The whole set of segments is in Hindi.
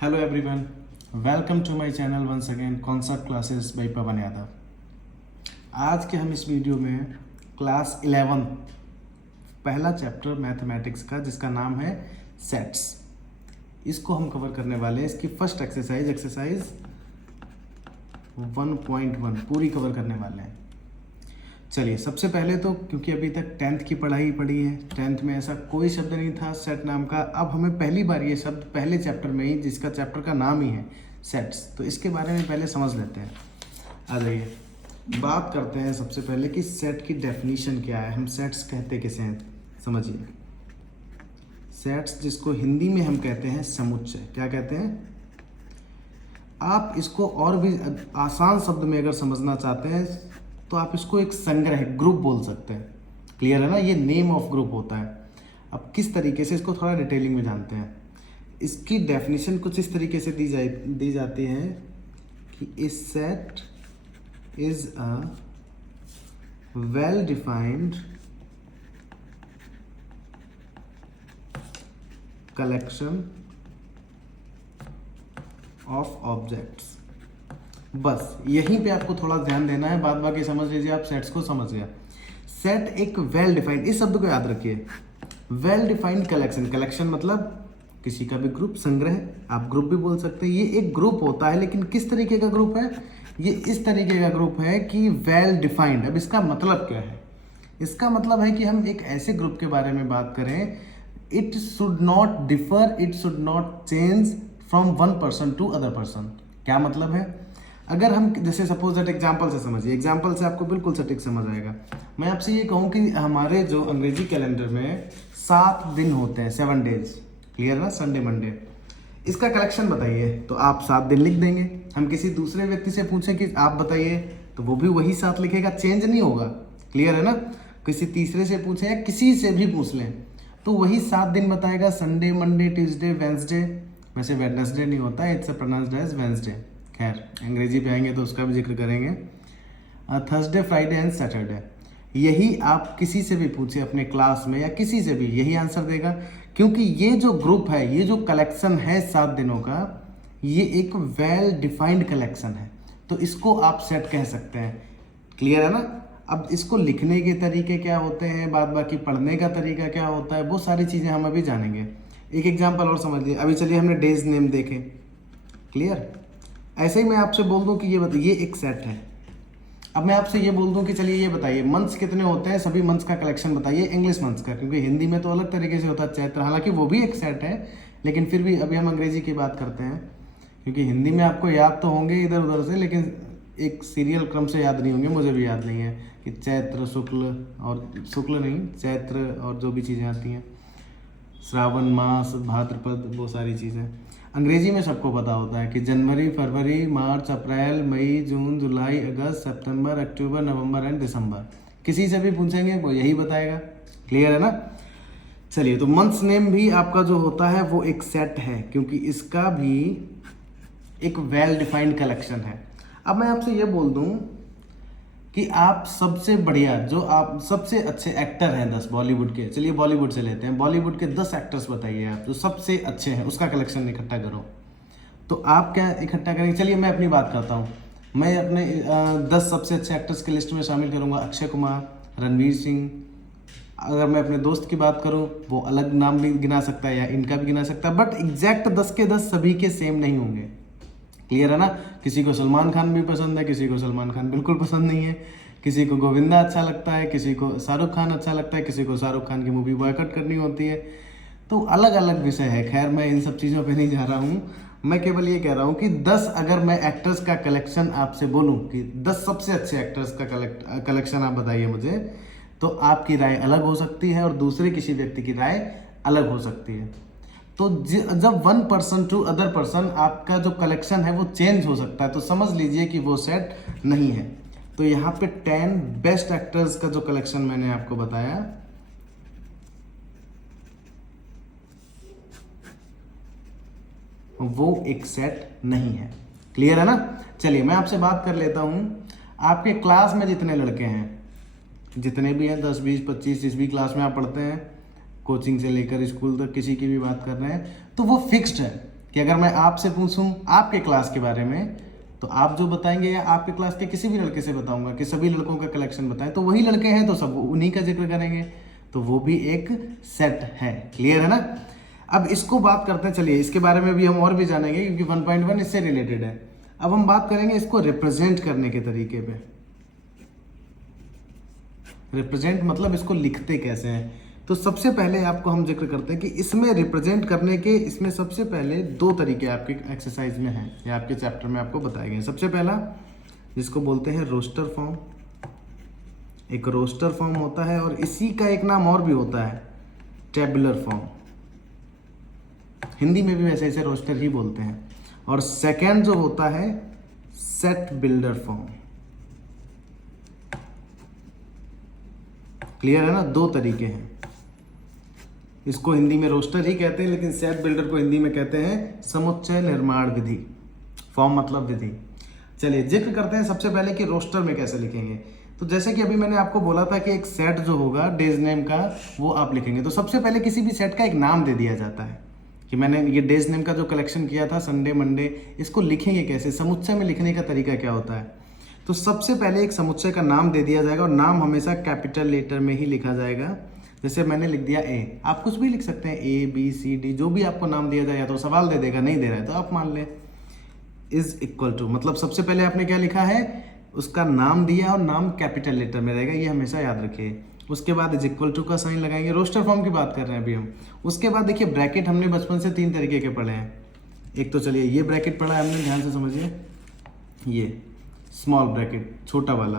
Hello everyone, welcome to my channel once again concept classes by Pawan Yadav. आज के हम इस वीडियो में क्लास 11 पहला चैप्टर मैथमेटिक्स का जिसका नाम है सेट्स, इसको हम कवर करने वाले हैं। इसकी फर्स्ट एक्सरसाइज 1.1 पूरी कवर करने वाले हैं। चलिए, सबसे पहले तो क्योंकि अभी तक 10th की पढ़ाई पढ़ी है, 10th में ऐसा कोई शब्द नहीं था सेट नाम का। अब हमें पहली बार ये शब्द पहले चैप्टर में ही, जिसका चैप्टर का नाम ही है सेट्स, तो इसके बारे में पहले समझ लेते हैं। आ जाइए, बात करते हैं सबसे पहले कि सेट की डेफिनेशन क्या है। हम सेट्स कहते किसे हैं, समझिए। सेट्स, जिसको हिंदी में हम कहते हैं समुच्चय, क्या कहते हैं? आप इसको और भी आसान शब्द में अगर समझना चाहते हैं तो आप इसको एक संग्रह, ग्रुप बोल सकते हैं। क्लियर है ना? ये नेम ऑफ ग्रुप होता है। अब किस तरीके से, इसको थोड़ा डिटेलिंग में जानते हैं। इसकी डेफिनेशन कुछ इस तरीके से दी जाती है कि a set is a well defined collection of objects. बस यहीं पे आपको थोड़ा ध्यान देना है, बाद बाकी समझ लीजिए। आप सेट्स को समझ गया। सेट एक वेल डिफाइंड, इस शब्द को याद रखिए, वेल डिफाइंड कलेक्शन। कलेक्शन मतलब किसी का भी ग्रुप, संग्रह, आप ग्रुप भी बोल सकते हैं। ये एक ग्रुप होता है, लेकिन किस तरीके का ग्रुप है? ये इस तरीके का ग्रुप है कि वेल डिफाइंड। अब इसका मतलब क्या है? इसका मतलब है कि हम एक ऐसे ग्रुप के बारे में बात करें, it should not differ, it should not change from one person to other person. क्या मतलब है? अगर हम जैसे सपोज दैट एग्जाम्पल से समझिए, एग्जाम्पल से आपको बिल्कुल सटीक समझ आएगा। मैं आपसे ये कहूँ कि हमारे जो अंग्रेजी कैलेंडर में 7 दिन होते हैं, 7 डेज, क्लियर ना? संडे मंडे, इसका कलेक्शन बताइए, तो आप 7 दिन लिख देंगे। हम किसी दूसरे व्यक्ति से पूछें कि आप बताइए, तो वो भी वही 7 लिखेगा, चेंज नहीं होगा। क्लियर है ना? किसी तीसरे से पूछें या किसी से भी पूछ लें तो वही 7 दिन बताएगा, संडे मंडे ट्यूसडे वेंसडे। वैसे वेडनेसडे नहीं होता, इट्स प्रोनाउंस्ड एज वेंसडे। खैर, अंग्रेजी पे आएंगे तो उसका भी जिक्र करेंगे। थर्सडे फ्राइडे एंड सैटरडे, यही आप किसी से भी पूछे अपने क्लास में या किसी से भी, यही आंसर देगा। क्योंकि ये जो ग्रुप है, ये जो कलेक्शन है 7 दिनों का, ये एक वेल डिफाइंड कलेक्शन है, तो इसको आप सेट कह सकते हैं। क्लियर है ना? अब इसको लिखने के तरीके क्या होते हैं, बाद बाकी पढ़ने का तरीका क्या होता है, वो सारी चीज़ें हम अभी जानेंगे। एक एग्जाम्पल और समझ लिए। अभी चलिए, हमने डेज नेम देखे, क्लियर। ऐसे ही मैं आपसे बोल दूं कि ये एक सेट है। अब मैं आपसे ये बोल दूं कि चलिए ये बताइए मंथ्स कितने होते हैं, सभी मंथ्स का कलेक्शन बताइए, इंग्लिश मंथ्स का, क्योंकि हिंदी में तो अलग तरीके से होता है चैत्र, हालांकि वो भी एक सेट है, लेकिन फिर भी अभी हम अंग्रेजी की बात करते हैं। क्योंकि हिंदी में आपको याद तो होंगे इधर उधर से, लेकिन एक सीरियल क्रम से याद नहीं होंगे, मुझे भी याद नहीं है कि चैत्र शुक्ल, और शुक्ल नहीं चैत्र, और जो भी चीज़ें आती हैं, श्रावण मास, भाद्रपद, वो सारी चीज़ें अंग्रेजी में सबको पता होता है कि जनवरी, फरवरी, मार्च, अप्रैल, मई, जून, जुलाई, अगस्त, सितंबर, अक्टूबर, नवंबर एंड दिसंबर। किसी से भी पूछेंगे वो यही बताएगा। क्लियर है ना? चलिए, तो मंथ्स नेम भी आपका जो होता है वो एक सेट है, क्योंकि इसका भी एक वेल डिफाइंड कलेक्शन है। अब मैं आपसे ये बोल दूं कि आप सबसे बढ़िया, जो आप सबसे अच्छे एक्टर हैं 10 बॉलीवुड के, चलिए बॉलीवुड से लेते हैं, बॉलीवुड के 10 एक्टर्स बताइए आप जो सबसे अच्छे हैं, उसका कलेक्शन इकट्ठा करो। तो आप क्या इकट्ठा करेंगे? चलिए मैं अपनी बात करता हूँ। मैं अपने 10 सबसे अच्छे एक्टर्स की लिस्ट में शामिल करूँगा अक्षय कुमार, रणवीर सिंह। अगर मैं अपने दोस्त की बात करूँ, वो अलग नाम भी गिना सकता है या इनका भी गिना सकता है, बट एग्जैक्ट 10 के 10 सभी के सेम नहीं होंगे। क्लियर है ना? किसी को सलमान खान भी पसंद है, किसी को सलमान खान बिल्कुल पसंद नहीं है, किसी को गोविंदा अच्छा लगता है, किसी को शाहरुख खान अच्छा लगता है, किसी को शाहरुख खान की मूवी बॉयकॉट करनी होती है। तो अलग अलग विषय है। खैर, मैं इन सब चीज़ों पे नहीं जा रहा हूँ। मैं केवल ये कह रहा हूँ कि 10 अगर मैं एक्टर्स का कलेक्शन आपसे बोलूँ कि 10 सबसे अच्छे एक्टर्स का कलेक्शन आप बताइए मुझे, तो आपकी राय अलग हो सकती है और दूसरे किसी व्यक्ति की राय अलग हो सकती है। तो जब one person to other person आपका जो कलेक्शन है वो चेंज हो सकता है, तो समझ लीजिए कि वो सेट नहीं है। तो यहाँ पे 10 बेस्ट एक्टर्स का जो कलेक्शन मैंने आपको बताया, वो एक सेट नहीं है। क्लियर है ना? चलिए मैं आपसे बात कर लेता हूं, आपके क्लास में जितने लड़के हैं, जितने भी हैं, 10 20 25 जिस भी क्लास में आप पढ़ते हैं, कोचिंग से लेकर स्कूल तक, किसी की भी बात कर रहे हैं, तो वो फिक्स्ड है। कि अगर मैं आपसे पूछूं आपके क्लास के बारे में तो आप जो बताएंगे, या आपके क्लास के किसी भी लड़के से बताऊंगा कि सभी लड़कों का कलेक्शन बताएं, तो वही लड़के हैं तो सब उन्हीं का जिक्र करेंगे, तो वो भी एक सेट है। क्लियर है ना। अब इसको बात करते हैं, चलिए इसके बारे में भी हम और भी जानेंगे क्योंकि 1.1 इससे रिलेटेड है। अब हम बात करेंगे इसको रिप्रेजेंट करने के तरीके पे। रिप्रेजेंट मतलब इसको लिखते कैसे हैं। तो सबसे पहले आपको हम जिक्र करते हैं कि इसमें रिप्रेजेंट करने के, इसमें सबसे पहले दो तरीके आपके एक्सरसाइज में हैं या आपके चैप्टर में आपको बताए गए हैं। सबसे पहला जिसको बोलते हैं रोस्टर फॉर्म, एक रोस्टर फॉर्म होता है और इसी का एक नाम और भी होता है टेबुलर फॉर्म, हिंदी में भी वैसे इसे रोस्टर ही बोलते हैं। और सेकेंड जो होता है सेट बिल्डर फॉर्म। क्लियर है ना, दो तरीके हैं। इसको हिंदी में रोस्टर ही कहते हैं, लेकिन सेट बिल्डर को हिंदी में कहते हैं समुच्चय निर्माण विधि। फॉर्म मतलब विधि। चलिए जिक्र करते हैं सबसे पहले कि रोस्टर में कैसे लिखेंगे। तो जैसे कि अभी मैंने आपको बोला था कि एक सेट जो होगा डेज नेम का वो आप लिखेंगे, तो सबसे पहले किसी भी सेट का एक नाम दे दिया जाता है कि मैंने ये डेज नेम का जो कलेक्शन किया था संडे मंडे, इसको लिखेंगे कैसे, समुच्चय में लिखने का तरीका क्या होता है। तो सबसे पहले एक समुच्चय का नाम दे दिया जाएगा और नाम हमेशा कैपिटल लेटर में ही लिखा जाएगा। जैसे मैंने लिख दिया ए, आप कुछ भी लिख सकते हैं, ए बी सी डी, जो भी आपको नाम दिया जाए, या तो सवाल दे देगा, नहीं दे रहा है तो आप मान लें इज इक्वल टू, मतलब सबसे पहले आपने क्या लिखा है, उसका नाम दिया और नाम कैपिटल लेटर में रहेगा, ये हमेशा याद रखिए। उसके बाद इज इक्वल टू का साइन लगाएंगे। रोस्टर फॉर्म की बात कर रहे हैं अभी हम। उसके बाद देखिए ब्रैकेट हमने बचपन से 3 तरीके के पढ़े हैं। एक तो चलिए ये ब्रैकेट पढ़ा है हमने, ध्यान से समझिए, ये स्मॉल ब्रैकेट छोटा वाला।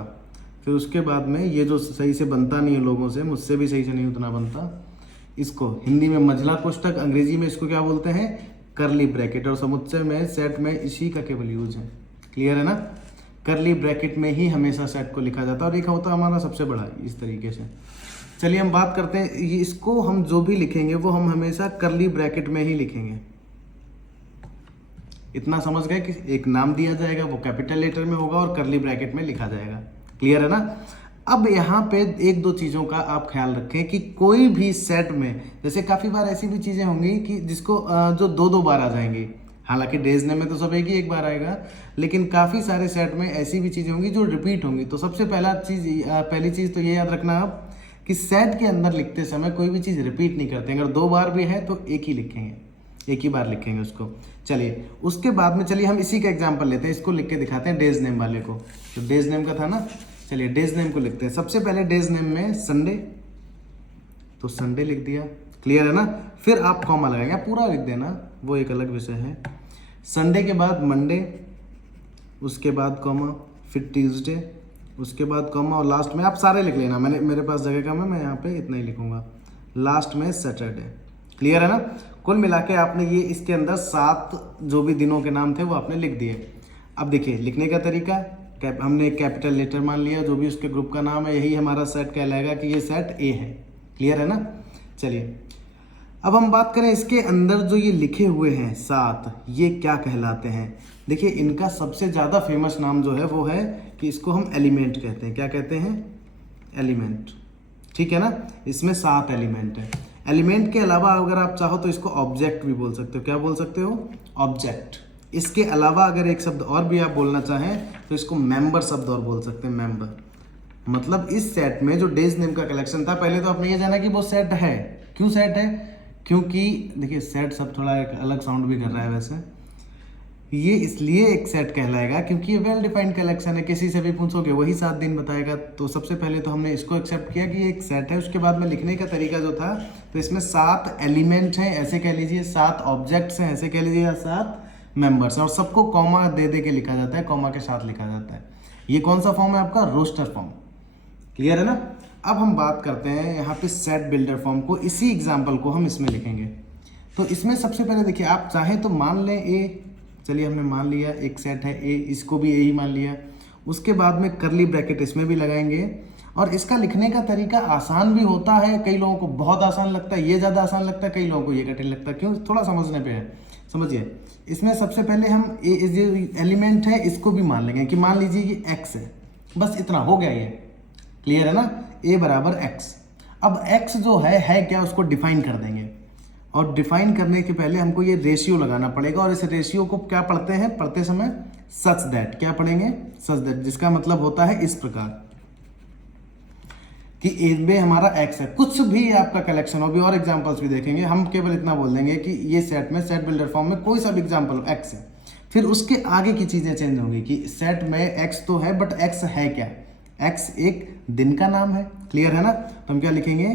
फिर उसके बाद में ये जो सही से बनता नहीं है लोगों से, मुझसे भी सही से नहीं उतना बनता, इसको हिंदी में मंझला कोष्ठक, अंग्रेजी में इसको क्या बोलते हैं, करली ब्रैकेट। और समुच्चय में सेट में इसी का केवल यूज है। क्लियर है ना, करली ब्रैकेट में ही हमेशा सेट को लिखा जाता है और एक होता है हमारा सबसे बड़ा, इस तरीके से। चलिए हम बात करते हैं, इसको हम जो भी लिखेंगे वो हम हमेशा करली ब्रैकेट में ही लिखेंगे। इतना समझ गए कि एक नाम दिया जाएगा, वो कैपिटल लेटर में होगा और करली ब्रैकेट में लिखा जाएगा। क्लियर है ना। अब यहाँ पे एक दो चीज़ों का आप ख्याल रखें कि कोई भी सेट में, जैसे काफ़ी बार ऐसी भी चीज़ें होंगी कि जिसको जो 2-2 बार आ जाएंगी, हालांकि डेज नेम में तो सब एक बार आएगा, लेकिन काफ़ी सारे सेट में ऐसी भी चीज़ें होंगी जो रिपीट होंगी। तो सबसे पहली चीज़ तो ये याद रखना आप कि सेट के अंदर लिखते समय कोई भी चीज़ रिपीट नहीं करते। अगर 2 बार भी है तो एक ही लिखेंगे, एक ही बार लिखेंगे उसको। चलिए उसके बाद में चलिए हम इसी का एग्जांपल लेते हैं, इसको लिख के दिखाते हैं डेज नेम वाले को। तो डेज नेम का था ना, चलिए डेज नेम को लिखते हैं। सबसे पहले डेज नेम में संडे, तो संडे लिख दिया। क्लियर है ना। फिर आप कॉमा लगाएंगे, पूरा लिख देना, वो एक अलग विषय है। संडे के बाद मंडे, उसके बाद कॉमा, फिर ट्यूसडे, उसके बाद कॉमा, और लास्ट में आप सारे लिख लेना, मेरे पास जगह कम है, मैं यहाँ पे इतना ही लिखूंगा। लास्ट में सैटरडे। क्लियर है ना। कुल मिला के आपने ये इसके अंदर 7 जो भी दिनों के नाम थे वो आपने लिख दिए। अब देखिए लिखने का तरीका, हमने कैपिटल लेटर मान लिया, जो भी उसके ग्रुप का नाम है यही हमारा सेट कहलाएगा कि ये सेट ए है। क्लियर है ना। चलिए अब हम बात करें इसके अंदर जो ये लिखे हुए हैं 7, ये क्या कहलाते हैं। देखिए इनका सबसे ज़्यादा फेमस नाम जो है वो है कि इसको हम एलिमेंट कहते हैं। क्या कहते हैं, एलिमेंट। ठीक है ना। इसमें 7 एलिमेंट है। एलिमेंट के अलावा अगर आप चाहो तो इसको ऑब्जेक्ट भी बोल सकते हो। क्या बोल सकते हो, ऑब्जेक्ट। इसके अलावा अगर एक शब्द और भी आप बोलना चाहें तो इसको मेंबर शब्द और बोल सकते हैं, मेंबर। मतलब इस सेट में जो डेज नेम का कलेक्शन था, पहले तो आपने ये जाना कि वो सेट है। क्यों सेट है, क्योंकि देखिए सेट सब थोड़ा एक अलग साउंड भी कर रहा है वैसे, ये इसलिए एक सेट कहलाएगा क्योंकि ये वेल डिफाइंड कलेक्शन है। किसी से भी पूछोगे वही 7 दिन बताएगा। तो सबसे पहले तो हमने इसको एक्सेप्ट किया कि ये एक सेट है। उसके बाद में लिखने का तरीका जो था, तो इसमें 7 एलिमेंट हैं ऐसे कह लीजिए, 7 ऑब्जेक्ट्स हैं ऐसे कह लीजिए, या 7 मेंबर्स हैं, और सबको कॉमा दे दे के लिखा जाता है, कॉमा के साथ लिखा जाता है। ये कौन सा फॉर्म है आपका, रोस्टर फॉर्म। क्लियर है ना। अब हम बात करते हैं यहाँ पे सेट बिल्डर फॉर्म को। इसी एग्जाम्पल को हम इसमें लिखेंगे। तो इसमें सबसे पहले देखिए, आप चाहें तो मान लें ए, चलिए हमने मान लिया एक सेट है ए, इसको भी ए ही मान लिया। उसके बाद में करली ब्रैकेट इसमें भी लगाएंगे, और इसका लिखने का तरीका आसान भी होता है, कई लोगों को बहुत आसान लगता है, ये ज़्यादा आसान लगता है, कई लोगों को ये कठिन लगता है। क्यों, थोड़ा समझने पे है। समझिए इसमें सबसे पहले हम ए जो एलिमेंट है इसको भी मान लेंगे कि मान लीजिए कि एक्स है, बस इतना हो गया ये। क्लियर है ना। ए बराबर एक्स। अब एक्स जो है क्या, उसको डिफाइन कर देंगे। और डिफाइन करने के पहले हमको ये रेशियो लगाना पड़ेगा, और इस रेशियो को क्या पढ़ते हैं पढ़ते समय, सच दैट, क्या पढ़ेंगे, सच दैट, जिसका मतलब होता है इस प्रकार कि ए में हमारा एक्स है, कुछ भी आपका कलेक्शन हो, भी और एग्जांपल्स भी देखेंगे, हम केवल इतना बोल देंगे कि ये सेट में, सेट बिल्डर फॉर्म में कोई सा भी एग्जांपल हो, एक्स है, फिर उसके आगे की चीजें चेंज होंगी कि सेट में एक्स तो है बट एक्स है क्या, एक्स एक दिन का नाम है, क्लियर है ना। तो हम क्या लिखेंगे,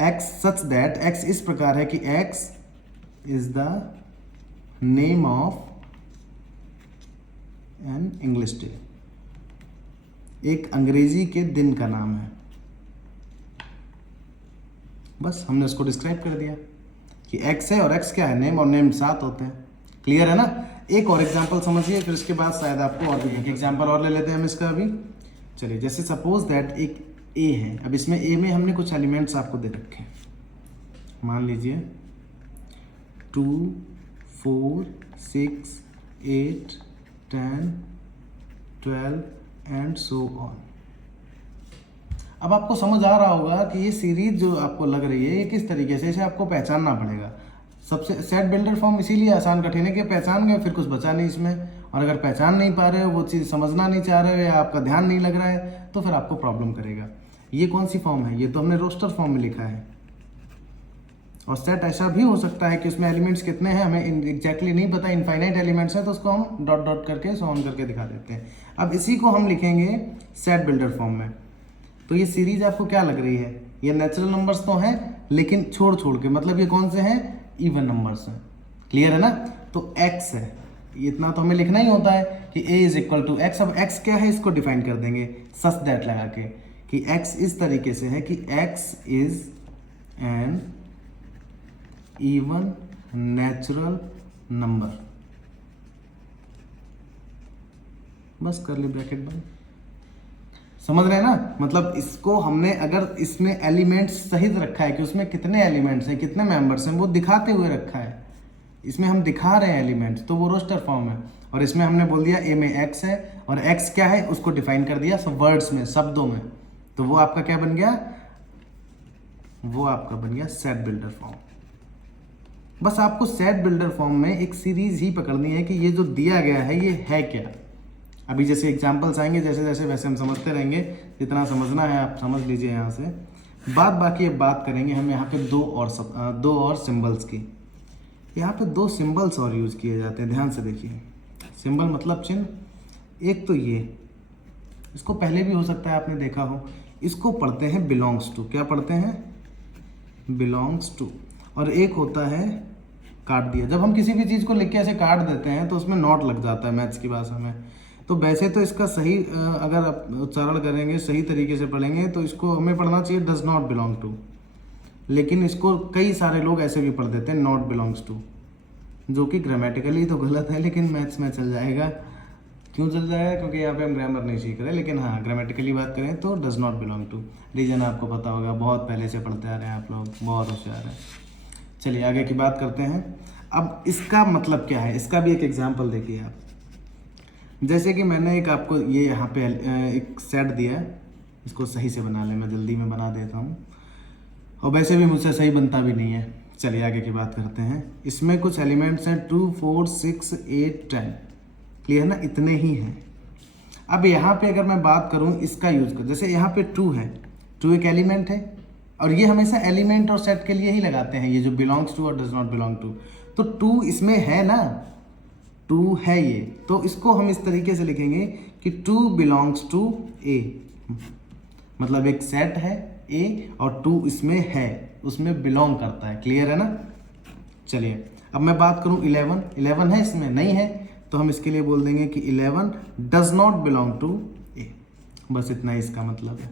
एक्स सच दैट, एक्स इस प्रकार है कि x is the name of an English day, एक अंग्रेजी के दिन का नाम है। बस हमने उसको डिस्क्राइब कर दिया कि एक्स है और एक्स क्या है, नेम, और नेम साथ होते हैं, क्लियर है ना। एक और एग्जांपल समझिए, फिर उसके बाद शायद आपको और भी एक एग्जांपल और ले लेते हैं हम इसका अभी। चलिए, जैसे सपोज दैट एक ए है, अब इसमें ए में हमने कुछ एलिमेंट्स आपको दे रखे हैं, मान लीजिए 2, 4, 6, 8, 10, 12 एंड सो ऑन। अब आपको समझ आ रहा होगा कि ये सीरीज जो आपको लग रही है ये किस तरीके से, इसे आपको पहचानना पड़ेगा। सबसे सेट बिल्डर फॉर्म इसीलिए आसान कठिन है कि पहचान गए फिर कुछ बचा नहीं इसमें, और अगर पहचान नहीं पा रहे हो, वो चीज़ समझना नहीं चाह रहे हो, या आपका ध्यान नहीं लग रहा है, तो फिर आपको प्रॉब्लम करेगा। ये कौन सी फॉर्म है, ये तो हमने रोस्टर फॉर्म में लिखा है, और सेट ऐसा भी हो सकता है कि उसमें एलिमेंट्स कितने हैं हमें एग्जैक्टली नहीं पता, इनफाइनाइट एलिमेंट्स हैं, तो उसको हम डॉट डॉट करके सॉन करके दिखा देते हैं। अब इसी को हम लिखेंगे सेट बिल्डर फॉर्म में। तो ये सीरीज आपको क्या लग रही है, ये नेचुरल नंबर्स तो हैं लेकिन छोड़ छोड़ के, मतलब ये कौन से हैं, इवन नंबर्स हैं, क्लियर है ना। तो x है, इतना तो हमें लिखना ही होता है कि a is equal to X. अब x क्या है, इसको डिफाइन कर देंगे सच दैट लगा के कि x इस तरीके से है कि x is N even natural number, बस कर ले ब्रैकेट बंद, समझ रहे हैं ना। मतलब इसको हमने अगर इसमें एलिमेंट्स सहित रखा है कि उसमें कितने एलिमेंट्स हैं, कितने मेंबर्स हैं, वो दिखाते हुए रखा है, इसमें हम दिखा रहे हैं एलिमेंट्स, तो वो रोस्टर फॉर्म है। और इसमें हमने बोल दिया ए में एक्स है, और एक्स क्या है उसको डिफाइन कर दिया सब वर्ड्स में, शब्दों में, तो वो आपका क्या बन गया, वो आपका बन गया सेट बिल्डर फॉर्म। बस आपको सेट बिल्डर फॉर्म में एक सीरीज ही पकड़नी है कि ये जो दिया गया है ये है क्या। अभी जैसे एग्जाम्पल्स आएंगे जैसे जैसे वैसे हम समझते रहेंगे, जितना समझना है आप समझ लीजिए यहाँ से। बाकी अब बात करेंगे हम यहाँ पे दो और सिंबल्स की। यहाँ पे दो सिंबल्स और यूज किए जाते हैं, ध्यान से देखिए। सिंबल मतलब चिन्ह। एक तो ये, इसको पहले भी हो सकता है आपने देखा हो, इसको पढ़ते हैं बिलोंग्स टू। क्या पढ़ते हैं, बिलोंग्स टू। और एक होता है काट दिया। जब हम किसी भी चीज़ को लिख के ऐसे काट देते हैं तो उसमें नॉट लग जाता है मैथ्स की भाषा में। तो वैसे तो इसका सही अगर आप उच्चारण करेंगे, सही तरीके से पढ़ेंगे, तो इसको हमें पढ़ना चाहिए डज नॉट बिलोंग टू, लेकिन इसको कई सारे लोग ऐसे भी पढ़ देते हैं नॉट बिलोंग्स टू, जो कि ग्रामेटिकली तो गलत है लेकिन मैथ्स में चल जाएगा। क्यों चल जाएगा, क्योंकि यहाँ पे हम ग्रामर नहीं सीख रहे। लेकिन हाँ, ग्रामेटिकली बात करें तो does not belong to. Reason आपको पता होगा, बहुत पहले से पढ़ते आ रहे हैं आप लोग, बहुत होशियार है। चलिए आगे की बात करते हैं। अब इसका मतलब क्या है, इसका भी एक एग्जाम्पल देखिए आप। जैसे कि मैंने एक आपको ये यहाँ पे एक सेट दिया है, इसको सही से बना लें, मैं जल्दी में बना देता हूँ, और वैसे भी मुझसे सही बनता भी नहीं है। चलिए आगे की बात करते हैं। इसमें कुछ एलिमेंट्स हैं 2, 4, 6, 8, 10, क्लियर ना, इतने ही हैं। अब यहाँ पे अगर मैं बात करूँ इसका यूज कर, जैसे यहाँ पे 2 है, 2 एक एलिमेंट है, और ये हमेशा एलिमेंट और सेट के लिए ही लगाते हैं, ये जो बिलोंग्स टू और डज नॉट बिलोंग टू। तो 2 इसमें है ना, 2 है ये, तो इसको हम इस तरीके से लिखेंगे कि 2 बिलोंग्स टू ए, मतलब एक सेट है ए और 2 इसमें है, उसमें बिलोंग करता है, क्लियर है ना। चलिए अब मैं बात करूं 11 है, इसमें नहीं है, तो हम इसके लिए बोल देंगे कि 11 डज नॉट बिलोंग टू ए, बस इतना ही इसका मतलब है,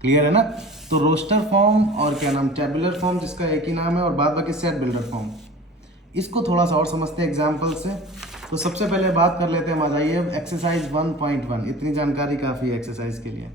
क्लियर है ना। तो रोस्टर फॉर्म और क्या नाम, टेबुलर फॉर्म, जिसका एक ही नाम है, और बाद बाकी सेट बिल्डर फॉर्म। इसको थोड़ा सा और समझते हैं एग्जाम्पल से। तो सबसे पहले बात कर लेते हैं, आ जाइए एक्सरसाइज 1.1, इतनी जानकारी काफ़ी है एक्सरसाइज के लिए।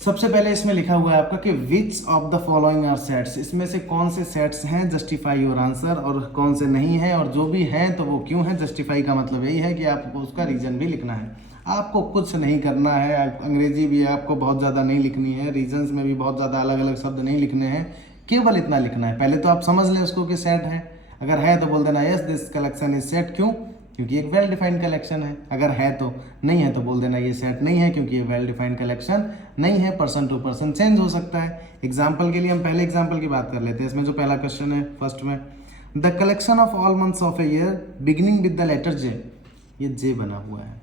सबसे पहले इसमें लिखा हुआ है आपका कि which of the following are sets, इसमें से कौन से सेट्स हैं, जस्टिफाई योर आंसर, और कौन से नहीं है, और जो भी हैं तो वो क्यों है। जस्टिफाई का मतलब यही है कि आपको उसका रीज़न भी लिखना है, आपको कुछ नहीं करना है। अंग्रेजी भी आपको बहुत ज़्यादा नहीं लिखनी है, रीजन्स में भी बहुत ज़्यादा अलग अलग शब्द नहीं लिखने हैं, केवल इतना लिखना है। पहले तो आप समझ लें उसको कि सेट है, अगर है तो बोल देना yes this collection is set, क्यों? क्योंकि एक वेल डिफाइंड कलेक्शन है। अगर है तो, नहीं है तो बोल देना ये सेट नहीं है क्योंकि ये वेल डिफाइंड कलेक्शन नहीं है, पर्सन टू पर्सन चेंज हो सकता है। एग्जाम्पल के लिए हम पहले एग्जाम्पल की बात कर लेते हैं। इसमें जो पहला क्वेश्चन है फर्स्ट में, the collection of all months of a year beginning with the letter J, ये जे बना हुआ है,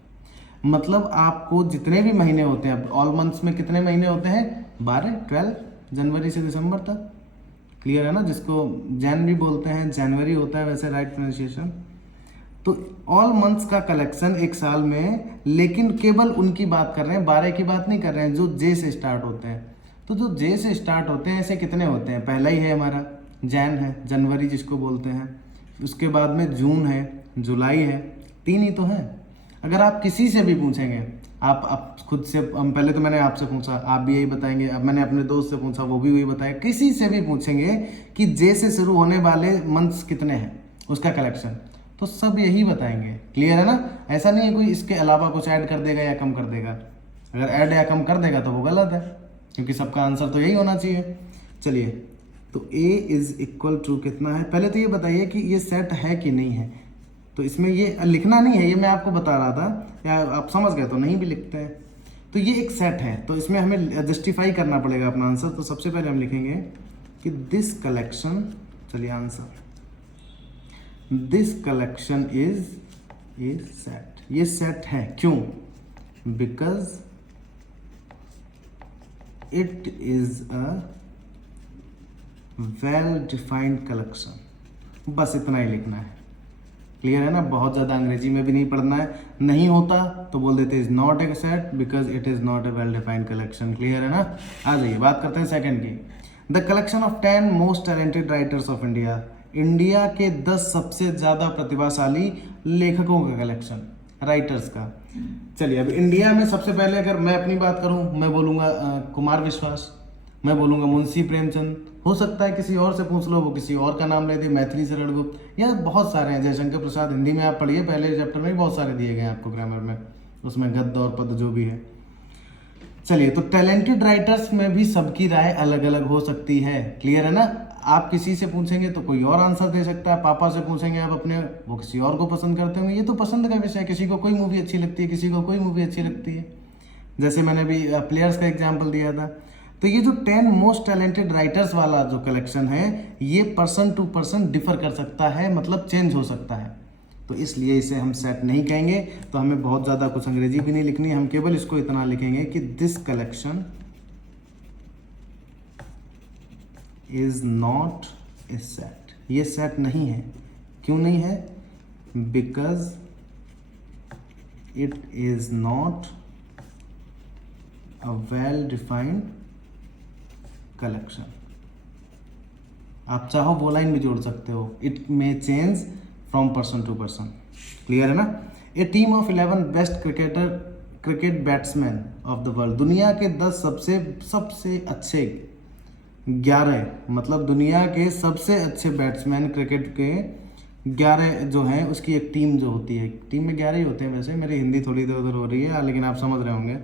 मतलब आपको जितने भी महीने होते हैं, ऑल मंथ्स में कितने महीने होते हैं? 12 जनवरी से दिसंबर तक, क्लियर है ना, जिसको जैन भी बोलते हैं, जनवरी होता है वैसे राइट प्रोनाउंसिएशन। तो ऑल मंथ्स का कलेक्शन एक साल में, लेकिन केवल उनकी बात कर रहे हैं, 12 की बात नहीं कर रहे हैं जो जे से स्टार्ट होते हैं। तो जो जे से स्टार्ट होते हैं ऐसे कितने होते हैं? पहला ही है हमारा जैन है, जनवरी जिसको बोलते हैं, उसके बाद में जून है, जुलाई है, 3 ही तो हैं। अगर आप किसी से भी पूछेंगे, आप खुद से, हम पहले तो मैंने आपसे पूछा, आप भी यही बताएंगे, अब मैंने अपने दोस्त से पूछा, वो भी वही बताया, किसी से भी पूछेंगे कि जे से शुरू होने वाले मंथ्स कितने हैं उसका कलेक्शन, तो सब यही बताएंगे। क्लियर है ना? ऐसा नहीं है कोई इसके अलावा कुछ ऐड कर देगा या कम कर देगा। अगर ऐड या कम कर देगा तो वो गलत है, क्योंकि सबका आंसर तो यही होना चाहिए। चलिए, तो ए इज इक्वल टू कितना है? पहले तो ये बताइए कि ये सेट है कि नहीं है। तो इसमें ये लिखना नहीं है, ये मैं आपको बता रहा था, या आप समझ गए तो नहीं भी लिखते हैं। तो ये एक सेट है, तो इसमें हमें जस्टिफाई करना पड़ेगा अपना आंसर। तो सबसे पहले हम लिखेंगे कि दिस कलेक्शन, चलिए answer, this collection is set, ये सेट है, क्यों? Because it is a well defined collection. बस इतना ही लिखना है। क्लियर है ना? बहुत ज़्यादा अंग्रेजी में भी नहीं पढ़ना है। नहीं होता तो बोल देते is not a set because it is not a well defined collection. Clear है ना? आ जाइए, बात करते हैं सेकंड की। The collection of 10 most talented writers of India, India के 10 सबसे ज़्यादा प्रतिभाशाली लेखकों का कलेक्शन, राइटर्स का। चलिए, अब इंडिया में सबसे पहले अगर मैं अपनी बात करूं, मैं बोलूँगा कुमार विश्वास, मैं बोलूँगा मुंशी प्रेमचंद, हो सकता है किसी और से पूछ लो, वो किसी और का नाम ले दे, मैथिली शरण गुप्त, या बहुत सारे हैं, जयशंकर प्रसाद। हिंदी में आप पढ़िए, पहले चैप्टर में भी बहुत सारे दिए गए हैं आपको ग्रामर में, उसमें गद्य और पद जो भी है। चलिए, तो टैलेंटेड राइटर्स में भी सबकी राय अलग अलग हो सकती है। क्लियर है ना? आप किसी से पूछेंगे तो कोई और आंसर दे सकता है, पापा से पूछेंगे आप अपने, वो किसी और को पसंद करते होंगे। ये तो पसंद का विषय है, किसी को कोई मूवी अच्छी लगती है, किसी को कोई मूवी अच्छी लगती है। जैसे मैंने भी प्लेयर्स का एग्जाम्पल दिया था। तो ये जो 10 मोस्ट टैलेंटेड राइटर्स वाला जो कलेक्शन है, ये पर्सन टू पर्सन डिफर कर सकता है, मतलब चेंज हो सकता है। तो इसलिए इसे हम सेट नहीं कहेंगे। तो हमें बहुत ज़्यादा कुछ अंग्रेजी भी नहीं लिखनी है, हम केवल इसको इतना लिखेंगे कि this collection is not a set, ये सेट नहीं है। क्यों नहीं है? Because it is not a well defined collection. आप चाहो वो लाइन भी जोड़ सकते हो, it may change from person to person. Clear है ना? A team of 11 best cricket batsman of the world, दुनिया के 10 सबसे अच्छे 11, मतलब दुनिया के सबसे अच्छे बैट्समैन क्रिकेट के 11 जो हैं, उसकी एक टीम जो होती है, टीम में 11 ही होते हैं वैसे, मेरी हिंदी थोड़ी इधर उधर हो रही है, लेकिन आप समझ रहे होंगे।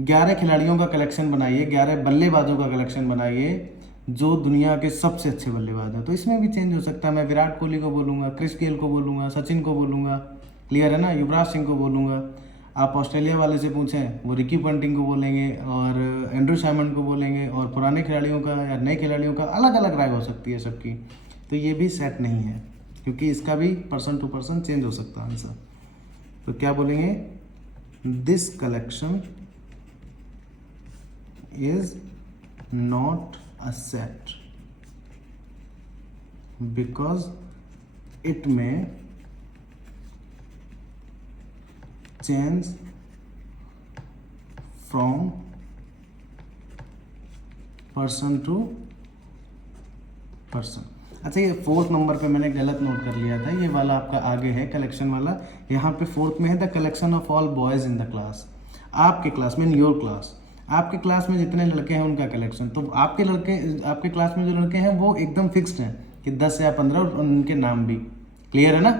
11 खिलाड़ियों का कलेक्शन बनाइए, 11 बल्लेबाजों का कलेक्शन बनाइए जो दुनिया के सबसे अच्छे बल्लेबाज हैं। तो इसमें भी चेंज हो सकता है। मैं विराट कोहली को बोलूँगा, क्रिस गेल को बोलूँगा, सचिन को बोलूँगा, क्लियर है ना, युवराज सिंह को बोलूँगा। आप ऑस्ट्रेलिया वाले से पूछें, वो रिकी पंटिंग को बोलेंगे और एंड्रू सैमन को बोलेंगे, और पुराने खिलाड़ियों का या नए खिलाड़ियों का अलग अलग राय हो सकती है सबकी। तो ये भी सेट नहीं है, क्योंकि इसका भी पर्सन टू पर्सन चेंज हो सकता है आंसर। तो क्या बोलेंगे? This collection is not a set because it may change from person to person। अच्छा, ये 4th नंबर पे मैंने गलत नोट कर लिया था, ये वाला आपका आगे है कलेक्शन वाला, यहाँ पे 4th में है the collection of all boys in the class. आपके क्लास में, इन योर क्लास, आपके क्लास में जितने लड़के हैं उनका कलेक्शन। तो आपके क्लास में जो लड़के हैं वो एकदम फिक्स्ड हैं कि 10 या 15, और उनके नाम भी। क्लियर है ना?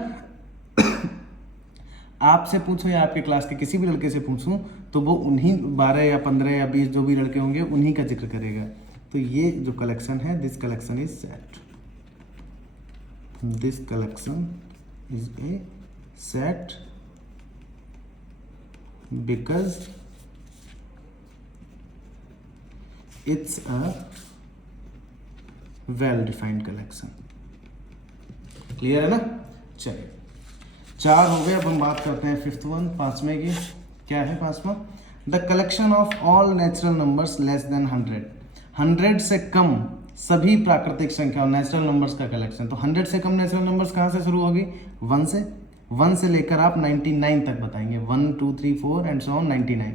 आपसे पूछो या आपके क्लास के किसी भी लड़के से पूछूं तो वो उन्हीं 12 या 15 या 20 जो भी लड़के होंगे उन्हीं का जिक्र करेगा। तो ये जो कलेक्शन है, this collection is set, this collection is a set because it's a well defined collection. Clear है ना? चलिए, 4 हो गए। अब हम बात करते हैं फिफ्थ वन, पांचवें की। क्या है पांचवा? The collection of all natural numbers less than 100, 100 से कम सभी प्राकृतिक संख्या और नेचुरल नंबर्स का कलेक्शन। तो 100 से कम नेचुरल नंबर्स कहाँ से शुरू होगी? 1 से लेकर आप 99 तक बताएंगे, 1 2 3 4 एंड सो ऑन 99।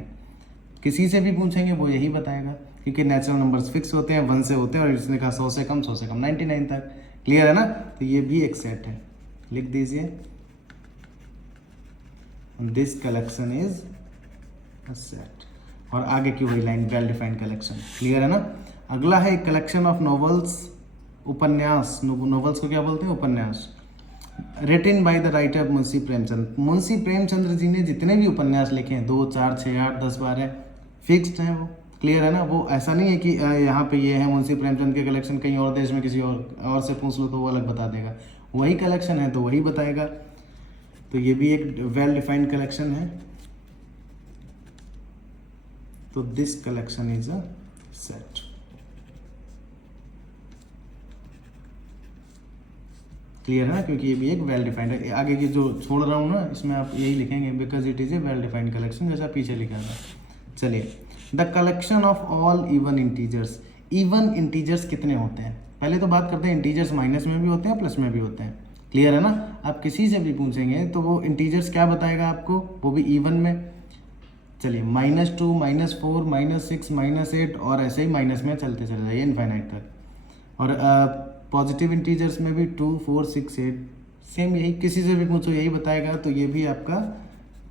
किसी से भी पूछेंगे वो यही बताएगा, क्योंकि नेचुरल नंबर्स फिक्स होते हैं, 1 से होते हैं, और इसने कहा 100 से कम 99 तक। क्लियर है ना? तो ये भी एक सेट है, लिख दीजिए, this collection is a set. और आगे की वही line, well defined collection. Clear है ना? अगला है कलेक्शन ऑफ नॉवेल्स, उपन्यास। नॉवेल्स को क्या बोलते हैं? उपन्यास। Written by the writer Munshi Premchand. Munshi Premchandra ji ने जितने भी उपन्यास लिखे हैं, 2 4 6 8 10 12 फिक्स्ड हैं वो। क्लियर है ना? वो ऐसा नहीं है कि यहाँ पे ये है मुंशी प्रेमचंद के कलेक्शन, कहीं और देश में किसी और से पूछ लो तो वो अलग बता देगा। वही कलेक्शन है तो वही बताएगा। तो ये भी एक वेल डिफाइंड कलेक्शन है। तो this collection is a set. Clear है ना? क्योंकि ये भी एक वेल डिफाइंड है। आगे की जो छोड़ रहा हूँ ना, इसमें आप यही लिखेंगे, because it is a well defined collection, जैसा पीछे लिखा था। चलिए, the collection of all even integers. Even integers कितने होते हैं? पहले तो बात करते हैं, इंटीजर्स माइनस में भी होते हैं, प्लस में भी होते हैं। क्लियर है ना? आप किसी से भी पूछेंगे तो वो इंटीजर्स क्या बताएगा आपको, वो भी इवन में। चलिए, -2 -4 -6 -8 और ऐसे ही माइनस में चलते चले जाइए इनफाइनाइट तक। और पॉजिटिव इंटीजर्स में भी 2 4 6 8 सेम, यही किसी से भी पूछो यही बताएगा। तो ये भी आपका